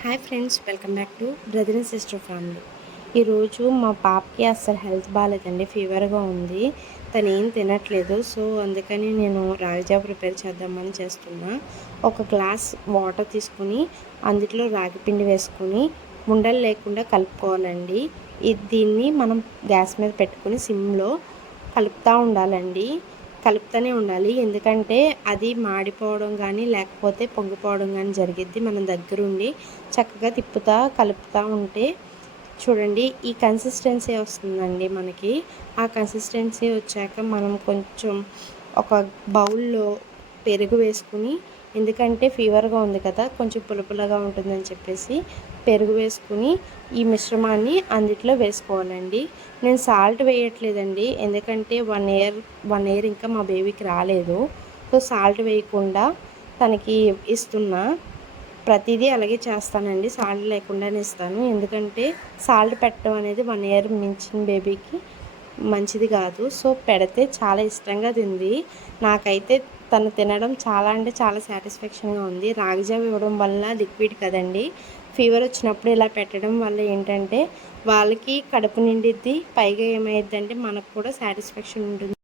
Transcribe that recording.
Hi friends, welcome back to brother and sister family. ఈరోజు మా పాపకి అస్సలు హెల్త్ బాగాలేదండి, ఫీవర్గా ఉంది. తను ఏం తినట్లేదు. సో అందుకని నేను రాగి ప్రిపేర్ చేద్దామని చేస్తున్నా. ఒక గ్లాస్ వాటర్ తీసుకుని అందులో రాగి పిండి వేసుకుని ఉండలు లేకుండా కలుపుకోవాలండి. దీన్ని మనం గ్యాస్ మీద పెట్టుకుని సిమ్లో కలుపుతూ ఉండాలండి. కలుపుతూనే ఉండాలి, ఎందుకంటే అది మాడిపోవడం కానీ లేకపోతే పొంగిపోవడం కానీ జరిగిద్ది. మనం దగ్గరుండి చక్కగా కలుపుతూ ఉంటే చూడండి ఈ కన్సిస్టెన్సీ వస్తుందండి మనకి. ఆ కన్సిస్టెన్సీ వచ్చాక మనం కొంచెం ఒక బౌల్లో పెరుగు వేసుకుని, ఎందుకంటే ఫీవర్గా ఉంది కదా, కొంచెం పులుపులుగా ఉంటుందని చెప్పేసి పెరుగు వేసుకుని ఈ మిశ్రమాన్ని అందుట్లో వేసుకోవాలండి. నేను సాల్ట్ వేయట్లేదండి, ఎందుకంటే 1 ఇయర్ ఇంకా మా బేబీకి రాలేదు. సో సాల్ట్ వేయకుండా తనకి ఇస్తున్నా. ప్రతిదీ అలాగే చేస్తానండి, సాల్ట్ లేకుండానే ఇస్తాను. ఎందుకంటే సాల్ట్ పెట్టడం అనేది 1 ఇయర్ మించిన బేబీకి మంచిది కాదు. సో పెడితే చాలా ఇష్టంగా తింది. నాకైతే తను తినడం చాలా అంటే చాలా సాటిస్ఫాక్షన్గా ఉంది. రాగిజావ ఇవ్వడం వల్ల లిక్విడ్ కదండి, ఫీవర్ వచ్చినప్పుడు ఇలా పెట్టడం వల్ల ఏంటంటే వాళ్ళకి కడుపు నిండిద్ది, పైగా ఏమైద్దంటే మనకు కూడా సాటిస్ఫాక్షన్ ఉంటుంది.